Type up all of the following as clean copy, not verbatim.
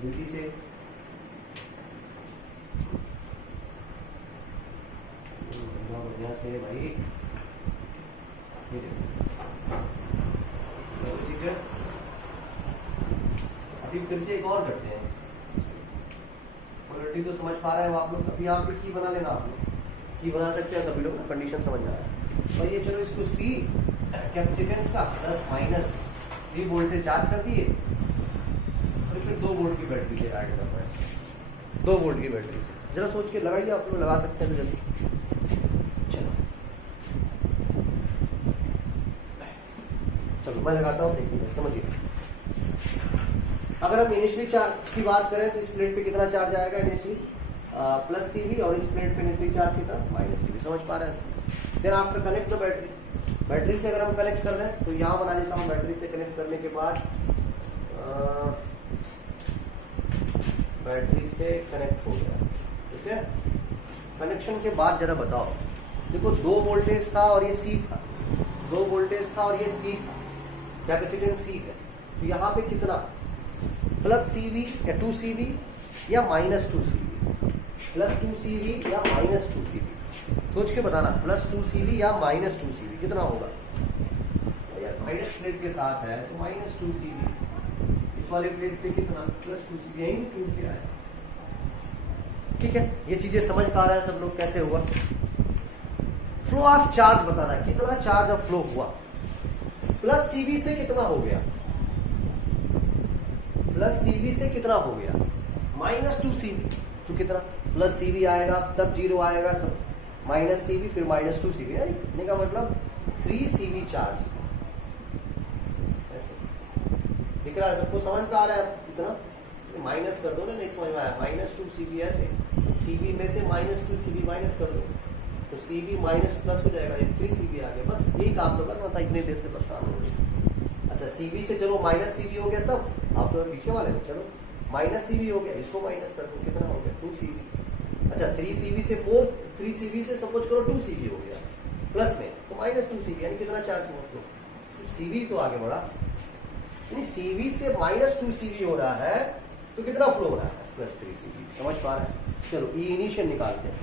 Duty से बढ़िया से भाई। अभी फिर से एक और करते हैं, पोलैरिटी तो समझ पा रहे हैं आप लोग। अभी यहाँ पे की बना लेना, आप लोग की बना सकते हैं सभी लोग, कंडीशन समझ आ रहा है। और ये चलो इसको सी कैपेसिटेंस का प्लस माइनस 3 वोल्ट से चार्ज कर दिए और फिर 2 वोल्ट की बैटरी से ऐड कर रहे हैं, 2 वोल्ट की बैटरी से। जरा सोच के लगाइए, आप लोग लगा सकते हैं तो जल्दी। चलो मैं लगाता हूँ, देखिए समझिए। अगर हम इनिशियली चार्ज की बात करें तो इस प्लेट पे कितना चार्ज आएगा इनिशियली, प्लस सी और इस प्लेट पे इनिशियली चार्ज कितना, माइनस सी। समझ पा रहे हैं। Then after connect the battery, battery से अगर हम कनेक्ट कर दें तो यहाँ बना लेता हूँ। बैटरी से कनेक्ट करने के बाद बैटरी से कनेक्ट हो गया, ठीक है। कनेक्शन के बाद जरा बताओ, देखो 2 वोल्टेज था और ये सी था, 2 वोल्टेज था और ये सी था, कैपेसिटेंस सी है। तो यहाँ पे कितना, प्लस CV या 2CV या माइनस 2CV, प्लस 2CV या माइनस 2CV। सोच के बताना, प्लस 2CV या माइनस 2CV कितना होगा। यार माइनस प्लेट के साथ है तो माइनस 2CV, इस वाले प्लेट पे कितना, प्लस 2CV, यही टूट के आया। ठीक है, ये चीजें समझ पा रहे हैं सब लोग कैसे हुआ। फ्लो ऑफ चार्ज बताना है, कितना चार्ज अब फ्लो हुआ। प्लस CV से कितना हो गया, प्लस CV से कितना हो गया, माइनस 2CV। तो कितना, प्लस CV आएगा तब 0 आएगा, तो माइनस CV फिर माइनस 2CV। यानी का मतलब 3CV चार्ज। ऐसे दिख रहा है सबको, समझ में आ रहा है कितना, माइनस कर दो ना, नहीं समझ में आया, माइनस 2CV ऐसे, CV में से माइनस 2CV माइनस कर दो तो CV माइनस प्लस हो जाएगा, 3CV आ गया। बस यही काम तो करना था, इतनी देर से परेशान हो गए। अच्छा CV से चलो माइनस CV हो गया, तब आप तो पीछे वाले में चलो माइनस CV हो गया, इसको माइनस कर दो, कितना हो गया 2CV। अच्छा 3CV से 3CV से सपोज करो 2CV हो गया प्लस में, तो माइनस 2CV, यानी कितना चार्ज हुआ, तो सिर्फ CV तो आगे बढ़ा, यानी CV से माइनस 2CV हो रहा है तो कितना फ्लो हो रहा है, प्लस 3CV। समझ पा रहे हैं। चलो ई इनिशियल निकालते हैं,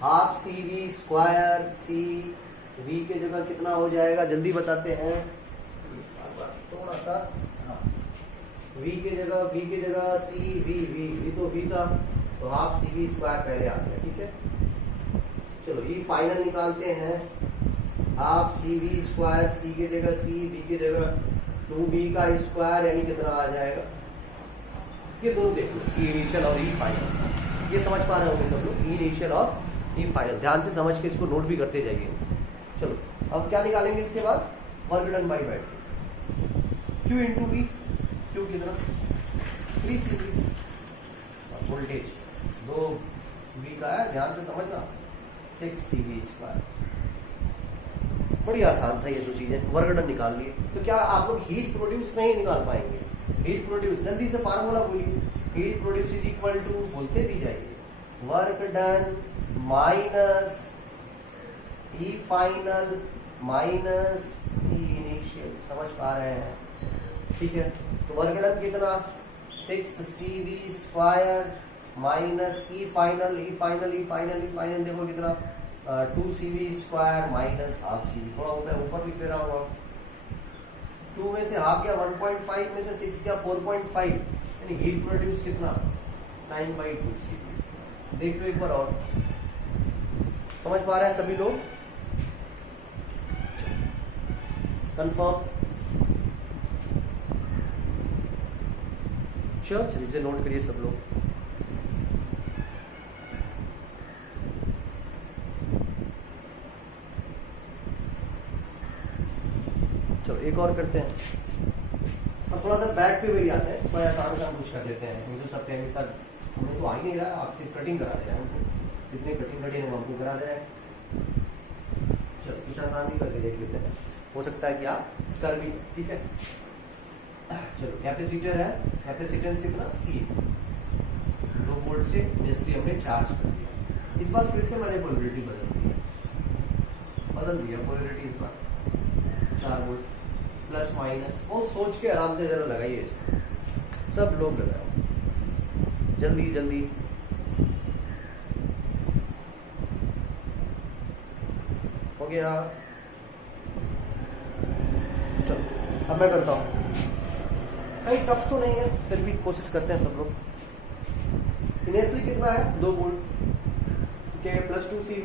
हाफ CV स्क्वायर CV के जगह कितना हो जाएगा, जल्दी बताते हैं थोड़ा सा। V के जगह V तो V था, तो हाफ CV स्क्वायर पहले आ गया, ठीक है। चलो ये फाइनल निकालते हैं, हाफ CV स्क्वायर, C के जगह C, V के जगह 2V का स्क्वायर, यानी कितना आ जाएगा। ये दोनों देख लो, ई इनिशियल और ई फाइनल, ये समझ पा रहे होंगे सब लोग, ई इनिशियल और ई फाइनल। ध्यान से समझ के इसको नोट भी करते जाइए। चलो अब क्या निकालेंगे इसके बाद, work done by battery, Q into V, Q कितना 3CV, वोल्टेज 2V का है, ध्यान से समझना, 6CV स्क्वायर। बड़ी आसान था ये दो चीजें, वर्क डन निकाल लिए। तो क्या आप लोग हीट प्रोड्यूस नहीं निकाल पाएंगे, हीट प्रोड्यूस जल्दी से फार्मूला बोलिए, heat produce is equal to, बोलते भी जाइए, work done minus E final minus E initial. समझ पा रहे हैं, ठीक है। तो वर्क डन कितना 6CV square minus E final देखो कितना 2CV square minus half CV। थोड़ा मैं ऊपर लिख दे रहा हूँ, 2 में से हाफ गया 1.5, में से 6 गया 4.5, यानी हीट प्रोड्यूस कितना 9/2 CV। देख लो एक बार और, समझ पा रहे हैं सभी लोग, कंफर्म। चलिए इसे नोट करिए सब लोग। चलो एक और करते हैं, अब थोड़ा सा बैक पे भी आते हैं, थोड़ा आसान सा कुछ कर लेते हैं, क्योंकि तो सब टाइम के साथ हमें तो आ ही नहीं रहा, आपसे कटिंग करा दे रहे हैं हमको, जितनी कटिंग हम हमको करा दे रहे हैं। चलो कुछ आसान भी करके देख लेते हैं, हो सकता है कि आप कर भी, ठीक है। चलो कैपेसिटर है, कैपेसिटेंस कितना C, 2 वोल्ट से बेसिकली हमने चार्ज कर दिया। इस बार फिर से मैंने पोलैरिटी बदल दिया पोलैरिटी इस बार 4 वोल्ट प्लस माइनस। और सोच के आराम से जरा लगाइए इसको, सब लोग लगाओ जल्दी जल्दी। हो गया, चलो अब मैं करता हूँ। कहीं टफ तो नहीं है, फिर भी कोशिश करते हैं सब लोग। इनिशियली कितना है 2 वोल्ट, ठीक है, +2 CV।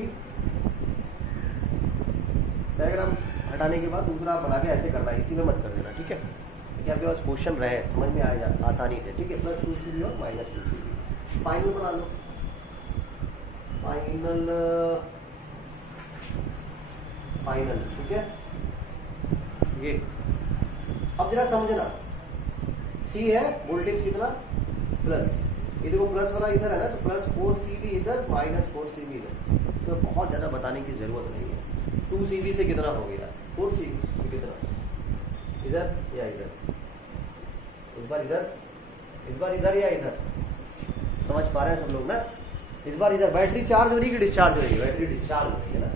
डायग्राम हटाने के बाद दूसरा बना के ऐसे करना है, इसी में मत कर देना, ठीक है, कि आपके पास क्वेश्चन रहे, समझ में आ जाए आसानी से, ठीक है। +2 CV और -2 CV। फाइनल बना लो, फाइनल, ठीक है। ये अब जरा समझना, C है वोल्टेज कितना प्लस, ये देखो प्लस वाला इधर है ना, तो +4 CV इधर, -4 CV इधर, इसमें बहुत ज़्यादा बताने की जरूरत नहीं है। 2 CV से कितना हो गया 4 CV, तो कितना इधर या इधर, इस बार इधर, इस बार इधर या इधर, समझ पा रहे हैं सब लोग ना। इस बार इधर बैटरी चार्ज हो रही है कि डिस्चार्ज हो रही है, बैटरी डिस्चार्ज हो रही है ना,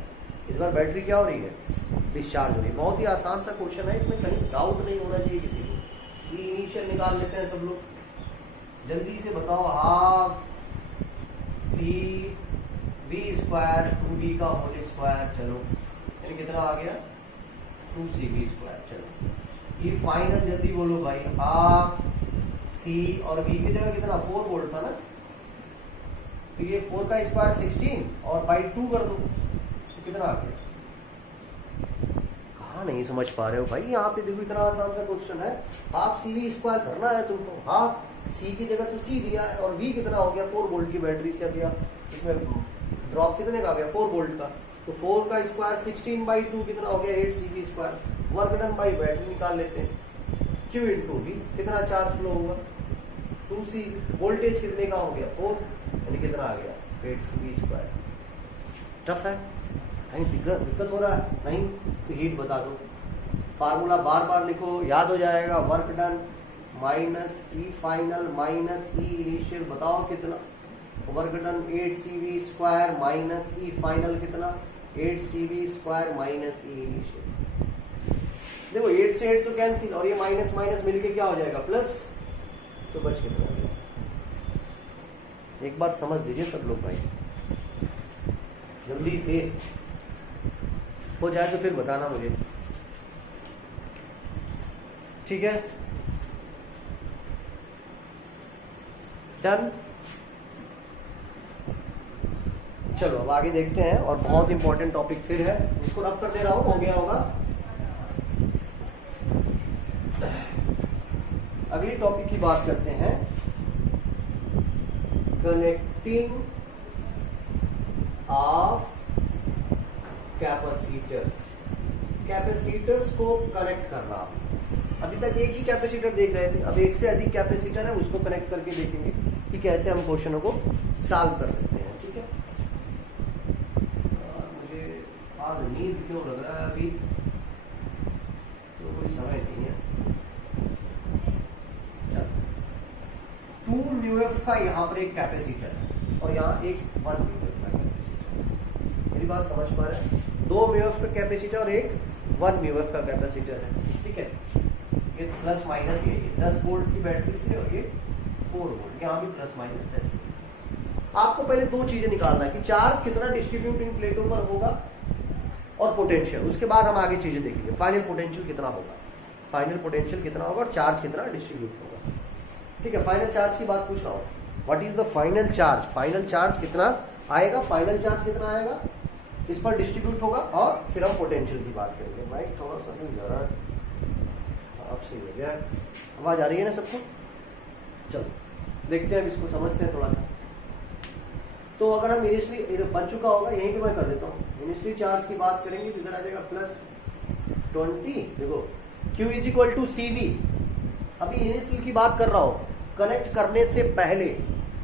इस बार बैटरी क्या हो रही है, डिस्चार्ज हो रही है। बहुत ही आसान सा क्वेश्चन है, इसमें कहीं डाउट नहीं होना चाहिए किसी को। ये इनिशियल निकाल लेते हैं सब लोग, जल्दी से बताओ। हाफ CV² 2B का होल स्क्वायर, चलो यानी कितना आ गया 2CV²। चलो ये फाइनल जल्दी बोलो भाई, हाफ C और B की जगह कितना 4 वोल्ट था ना, तो ये 4 का स्क्वायर 16 और बाई 2 कर दो, तो कितना आ गया। कहाँ नहीं समझ पा रहे हो भाई, यहाँ पे देखो इतना आसान सा क्वेश्चन है, हाफ CV² करना है तुमको। हाफ C की जगह तो C दिया है, और V कितना हो गया 4 वोल्ट की बैटरी से गया, इसमें ड्रॉप कितने का आ गया 4 वोल्ट का, तो 4 का स्क्वायर 16/2 कितना हो गया 8 CV²। Work done by battery निकाल लेते हैं, Q × V कितना चार्ज फ्लो हुआ 2 CV, वोल्टेज कितने का हो गया 4, यानी कितना आ गया 8 CV²। टफ है, कहीं दिक्कत हो रहा है नहीं, तो हीट बता दो, फार्मूला बार बार लिखो, याद हो जाएगा। Work done -E final -E initial, बताओ कितना, work done 8 CV² -E final कितना 8 CV² -E इनिशियल। देखो 8 से 8 तो कैंसिल, और ये माइनस माइनस मिलके क्या हो जाएगा प्लस, तो बच कितना गया। एक बार समझ लीजिए सब लोग भाई, जल्दी से हो जाए तो फिर बताना मुझे, ठीक है। डन, चलो अब आगे देखते हैं, और बहुत इंपॉर्टेंट टॉपिक फिर है, इसको रफ कर दे रहा हूं, हो गया होगा। अगली टॉपिक की बात करते हैं, कनेक्टिंग ऑफ कैपेसिटर्स। कैपेसिटर्स को कनेक्ट करना, अभी तक एक ही कैपेसिटर देख रहे थे, अब एक से अधिक कैपेसिटर है, उसको कनेक्ट करके देखेंगे कि कैसे हम क्वेश्चनों को सॉल्व कर सकते हैं, ठीक है। मुझे आज नींद क्यों लग रहा है अभी, तो कोई समय नहीं है। 2 μF का यहाँ पर एक कैपेसिटर है, और यहाँ एक 1 μF का कैपेसिटर, मेरी बात समझ पा रहे हैं। 2 μF का कैपेसिटर और एक 1 μF का कैपेसिटर है, ठीक है। ये प्लस माइनस, ये 10 वोल्ट की बैटरी से, और ये 4 वोल्ट, यहाँ भी प्लस माइनस ऐसे। आपको पहले 2 चीजें निकालना है कि चार्ज कितना डिस्ट्रीब्यूट इन प्लेटों पर होगा, और पोटेंशियल, उसके बाद हम आगे चीजें देखेंगे। फाइनल पोटेंशियल कितना होगा, फाइनल पोटेंशियल कितना होगा, और चार्ज कितना डिस्ट्रीब्यूट होगा, ठीक है। फाइनल चार्ज की बात पूछ रहा हूँ, what is the final charge, final charge कितना आएगा, फाइनल चार्ज कितना आएगा, इस पर डिस्ट्रीब्यूट होगा, और फिर हम पोटेंशियल की बात करेंगे। भाई थोड़ा सा जरा आपसे हो गया, आवाज आ रही है ना सबको, चलो देखते हैं, इसको समझते हैं थोड़ा सा। तो अगर हम इनिशियली बन चुका होगा, यहीं पे मैं कर देता हूँ, इनिशियली चार्ज की बात करेंगे तो इधर आ जाएगा +20, देखो Q = CV। अभी इनिशियल की बात कर रहा हूँ, कनेक्ट करने से पहले,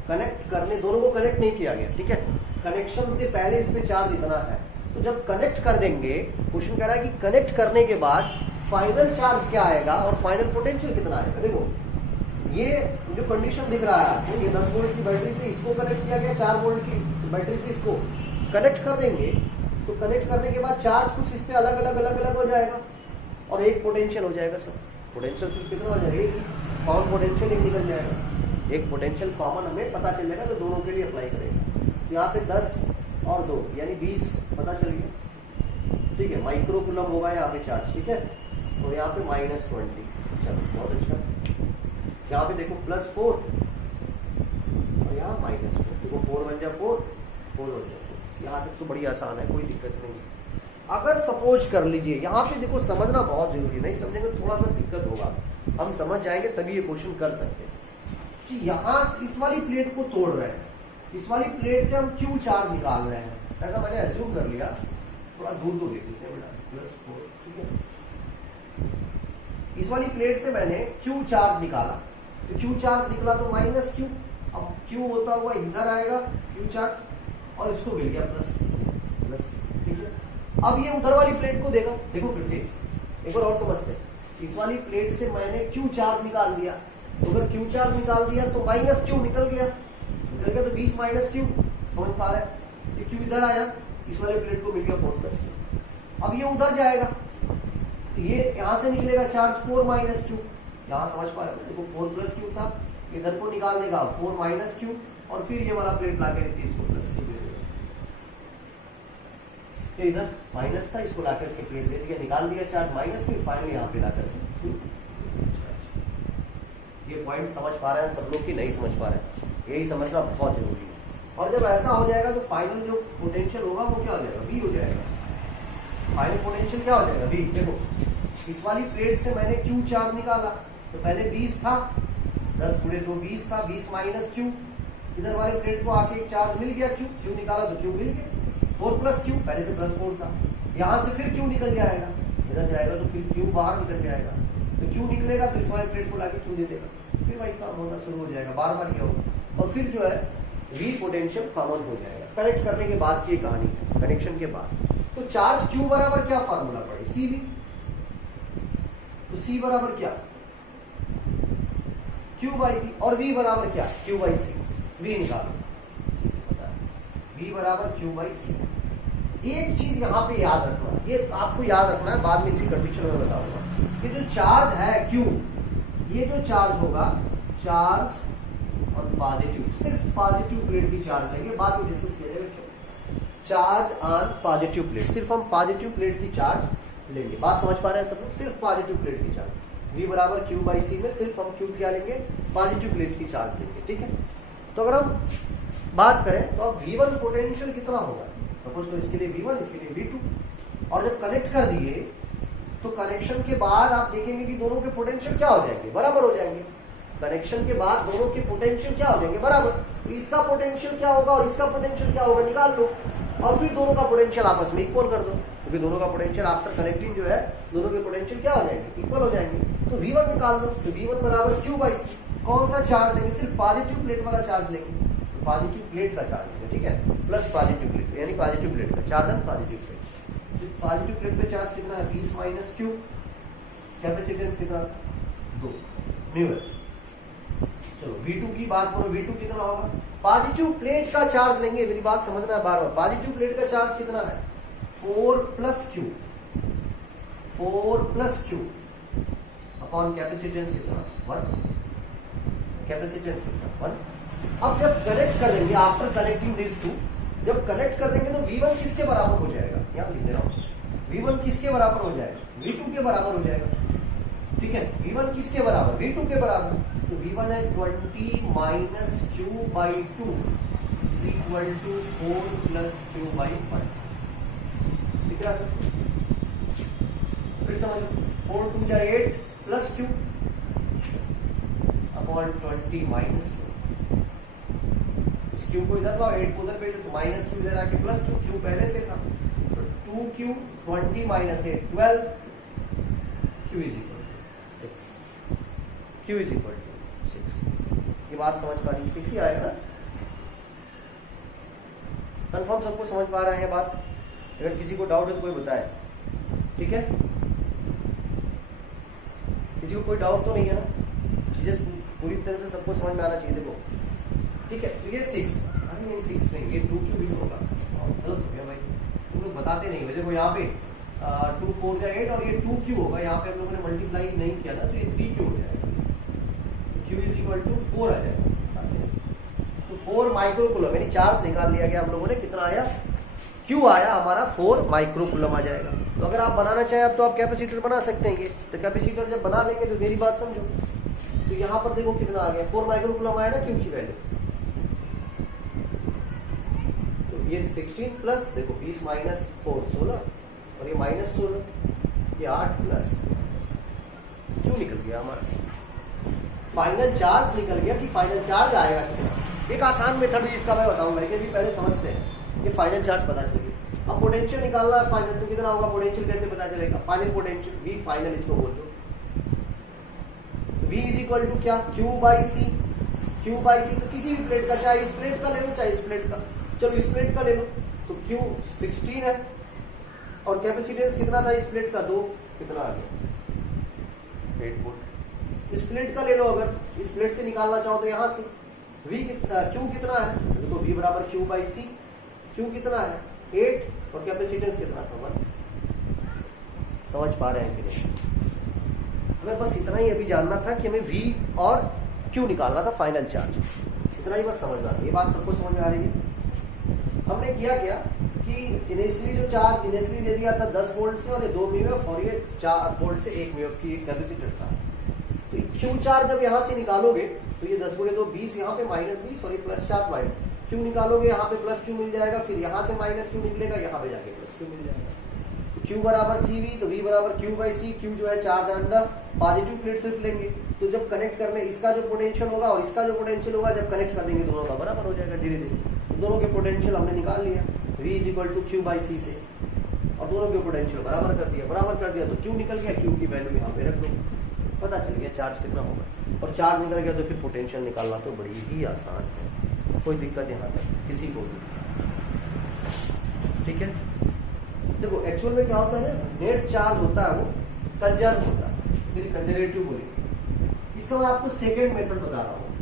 कनेक्ट करने, दोनों को कनेक्ट नहीं किया गया, ठीक है, कनेक्शन से पहले इस पे चार्ज इतना है, तो जब कनेक्ट कर देंगे, क्वेश्चन कह रहा है कि कनेक्ट करने के बाद फाइनल चार्ज क्या आएगा और फाइनल पोटेंशियल कितना आएगा। देखो ये जो कंडीशन दिख रहा है, तो ये 10 वोल्ट की बैटरी से इसको कनेक्ट किया गया, 4 वोल्ट की बैटरी से इसको कनेक्ट कर देंगे, तो कनेक्ट करने के बाद चार्ज कुछ इस पे अलग अलग हो जाएगा, और एक पोटेंशियल हो जाएगा सब, पोटेंशियल सिर्फ कितना हो जाएगा, एक कॉमन पोटेंशियल एक निकल जाएगा, एक पोटेंशियल कॉमन हमें पता चल जाएगा तो दोनों के लिए अप्लाई करेगा। तो यहाँ पे 10 और 2 यानी 20 पता चल गया, ठीक है। माइक्रो कूलम होगा यहाँ पे चार्ज, ठीक है। और यहाँ पे -20, चलो बहुत अच्छा। यहाँ पे देखो +4 और यहाँ -4, देखो 4 बन जाए 4 हो जाए। यहाँ तक तो बड़ी आसान है, कोई दिक्कत नहीं है। अगर सपोज कर लीजिए, यहाँ पे देखो समझना बहुत जरूरी है, नहीं समझेंगे थोड़ा सा दिक्कत होगा, हम समझ जाएंगे तभी ये क्वेश्चन कर सकते हैं। कि यहाँ इस वाली प्लेट को तोड़ रहे हैं, इस वाली प्लेट से हम Q चार्ज निकाल रहे हैं, ऐसा मैंने एज्यूम कर लिया, थोड़ा दूर दूर देख लेते हैं बेटा, +4, ठीक है। इस वाली प्लेट से मैंने Q चार्ज निकाला, तो Q चार्ज निकला तो -Q, अब Q होता हुआ इधर आएगा Q चार्ज और इसको मिल गया प्लस, ठीक है। अब ये उधर वाली प्लेट को देगा, देखो फिर से एक बार और समझते हैं। इस वाली प्लेट से मैंने Q चार्ज निकाल दिया, तो अगर Q चार्ज निकाल दिया तो -Q निकल गया तो 20 -Q, समझ पा रहे हैं। ये Q इधर आया, इस वाले प्लेट को मिल गया 4 + Q। अब ये उधर जाएगा तो ये यहाँ से निकलेगा चार्ज 4 -Q, यहाँ समझ पा रहे हैं, देखो 4 + Q था, इधर को निकाल देगा 4 -Q और फिर ये वाला प्लेट लाके इसको +Q दे देगा। तो इधर माइनस था, इसको लाकर के प्लेट दे दिया, निकाल दिया चार्ज -Q, फाइनली यहाँ पे लाकर ये पॉइंट समझ पा रहे हैं सब लोग की नहीं समझ पा रहे हैं, यही समझना बहुत जरूरी है। और जब ऐसा हो जाएगा तो फाइनल जो पोटेंशियल होगा वो क्या हो जाएगा, V हो जाएगा। फाइनल पोटेंशियल क्या हो जाएगा, V। देखो इस वाली प्लेट से मैंने Q चार्ज निकाला, तो पहले 20 था, 10 × 2 20 था, 20 -Q, इधर वाली प्लेट को आके एक चार्ज मिल गया Q निकाला तो Q मिल गया 4 + Q, पहले से +4 था, यहाँ से फिर Q निकल जाएगा, इधर जाएगा तो फिर Q बाहर निकल जाएगा, तो Q निकलेगा तो इस वाली प्लेट को लाके Q दे देगा, फिर वही काम होना शुरू हो जाएगा, बार बार ये होगा और फिर जो है V पोटेंशियल कॉमन हो जाएगा। कनेक्ट करने के बाद की कहानी है, कनेक्शन के बाद। तो चार्ज Q बराबर क्या फार्मूला पड़े, CV, तो C बराबर क्या Q/V और V बराबर क्या Q/C, V निकालो, V बराबर Q/C। एक चीज यहाँ पे याद रखना, ये आपको याद रखना है, बाद में इसी कंडीशन में बताऊंगा कि जो चार्ज है Q, ये जो चार्ज होगा, चार्ज और पॉजिटिव, सिर्फ पॉजिटिव प्लेट की चार्ज लेंगे, बाद में डिस्कस किया जाएगा क्यों। चार्ज ऑन पॉजिटिव प्लेट, सिर्फ हम पॉजिटिव प्लेट की चार्ज लेंगे, बात समझ पा रहे हैं सब लोग, सिर्फ पॉजिटिव प्लेट की चार्ज। V बराबर Q/C में सिर्फ हम Q क्या लेंगे, पॉजिटिव प्लेट की चार्ज लेंगे, ठीक है। तो अगर हम बात करें तो अब V1 पोटेंशियल कितना होगा, सपोज तो इसके लिए V1, इसके लिए V2, और जब कनेक्ट कर दिए तो कनेक्शन के बाद आप देखेंगे कि दोनों के पोटेंशियल क्या हो जाएंगे, बराबर हो जाएंगे। कनेक्शन के बाद दोनों के पोटेंशियल क्या हो जाएंगे, बराबर। तो इसका पोटेंशियल क्या होगा और इसका पोटेंशियल क्या होगा, निकाल लो और फिर दोनों का पोटेंशियल आपस में इक्वल कर दो, क्योंकि दोनों का पोटेंशियल आफ्टर कनेक्टिंग जो है दोनों के पोटेंशियल क्या हो जाएंगे, इक्वल हो जाएंगे। तो V1 निकाल दो, तो V1 बराबर Q/C। कौन सा चार्ज लेंगे, सिर्फ पॉजिटिव प्लेट वाला चार्ज लेंगे, पॉजिटिव प्लेट का चार्ज लेंगे, ठीक है, प्लस पॉजिटिव प्लेट यानी पॉजिटिव प्लेट का चार्ज है, पॉजिटिव प्लेट। पॉजिटिव प्लेट पे चार्ज कितना है, 20 -Q, कैपेसिटेंस कितना, 2 μF। चलो V2 की बात करो, V2 कितना होगा, पॉजिटिव प्लेट का चार्ज लेंगे, मेरी बात समझना है बार बार, पॉजिटिव प्लेट का चार्ज कितना है, 4 + Q, 4 + Q अपॉन कैपेसिटेंस कितना, 1, कैपेसिटेंस कितना, 1। अब जब कनेक्ट कर देंगे, आफ्टर कनेक्टिंग दिस टू, जब कनेक्ट कर देंगे तो V1 किसके बराबर हो जाएगा, यहाँ लिख दे रहा हूँ, V1 किसके बराबर हो जाएगा, V2 के बराबर हो जाएगा, ठीक है। V1 किसके बराबर, V2 के बराबर, तो V1 है 20 - Q/2 = 4 + Q/1, ठीक है सर। फिर समझो, 4 × 2 = 8 + Q अपॉन 20 - Q। Q को इधर लाओ, 8 को उधर भेजो, तो -Q इधर आके +Q, Q पहले से था, तो 2Q 20 - 8 12, Q = 6, Q = 6। ये बात समझ पा रही, 6 ही आएगा, कंफर्म सबको समझ पा रहे हैं बात। अगर किसी को डाउट है तो कोई बताए, ठीक है, किसी को कोई डाउट तो नहीं है ना, चीजें पूरी तरह से सबको समझ में आना चाहिए। देखो ठीक है, तो ये 6, अरे नहीं 6 नहीं, ये 2Q भी होगा, गलत हो गया भाई, तुम लोग बताते नहीं। देखो यहाँ पे 2 4 का 8 और ये 2q होगा, यहाँ पे हम लोगों ने मल्टीप्लाई नहीं किया था तो ये 3q हो जाएगा, q इज इक्वल टू 4 आ जाएगा। तो 4 माइक्रो कूलम यानी चार्ज निकाल लिया गया हम लोगों ने, कितना आया, q आया हमारा 4 माइक्रो कूलम आ जाएगा। तो अगर आप बनाना चाहें अब तो आप कैपेसिटर बना सकते हैं ये, तो कैपेसिटर जब बना लेंगे तो मेरी बात समझो, तो यहाँ पर देखो कितना आ गया, 4 माइक्रो कूलम आया ना q की वैल्यू, तो ये 16 प्लस देखो 20 माइनस 4 16 और ये माइनस 16, ये 8 प्लस क्यों निकल गया हमारा फाइनल चार्ज निकल गया कि फाइनल चार्ज आएगा कितना। एक आसान मेथड भी इसका मैं बताऊंगा, लेकिन भी पहले समझते हैं। ये फाइनल चार्ज पता चल गया, अब पोटेंशियल निकालना है फाइनल, तो कितना होगा, पोटेंशियल कैसे पता चलेगा, फाइनल पोटेंशियल V फाइनल इसको बोल दो, V इज इक्वल टू क्या, Q by C, Q by C, तो किसी भी प्लेट का, चाहे इस प्लेट का ले लो चाहे इस प्लेट का, चलो इस प्लेट का ले लो, तो Q 16 है और कैपेसिटेंस कितना था इस प्लेट का 2, कितना आ गया 8 वोल्ट। इस प्लेट का ले लो, अगर इस प्लेट से निकालना चाहो तो यहाँ से Q कितना है, देखो V बराबर Q बाई सी, Q कितना है 8 और कैपेसिटेंस कितना था 1। समझ पा रहे हैं कि नहीं, हमें बस इतना ही अभी जानना था कि हमें V और Q निकालना था फाइनल चार्ज, इतना ही बस समझना था। ये बात सबको समझ में आ रही है। हमने किया क्या कि इनिशियली जो चार्ज इनिशियली दे दिया था 10 वोल्ट से और ये 2 म्यूएफ और ये 4 वोल्ट से 1 म्यूएफ की कैपेसिटर था, तो Q चार्ज जब यहाँ से निकालोगे तो ये 10 गुणे 2 20, यहाँ पे माइनस 20 और ये प्लस 4 माइनस Q निकालोगे, यहाँ पे प्लस Q मिल जाएगा, फिर यहाँ से माइनस Q निकलेगा, यहाँ पे जाके प्लस Q मिल जाएगा। तो Q बराबर CV, तो V बराबर Q बाई सी, Q जो है charge on the positive plate सिर्फ लेंगे, तो जब कनेक्ट करने इसका जो पोटेंशियल होगा और इसका जो पोटेंशियल होगा जब कनेक्ट कर देंगे दोनों का बराबर हो जाएगा धीरे धीरे। तो दोनों के पोटेंशियल हमने निकाल लिया V is equal to Q by C से, और दोनों के पोटेंशियल बराबर कर दिया तो Q निकल गया, Q की वैल्यू यहाँ पे रख दो, पता चल गया चार्ज कितना होगा, और चार्ज निकल गया तो फिर पोटेंशियल निकालना तो बड़ी ही आसान है, कोई दिक्कत यहाँ तक किसी को भी, ठीक है। देखो एक्चुअल में क्या होता है, नेट चार्ज होता है वो कंजर्व होता है, इसीलिए कंजर्वेटिव बोलेंगे। इसका मैं आपको सेकेंड मेथड बता रहा हूँ,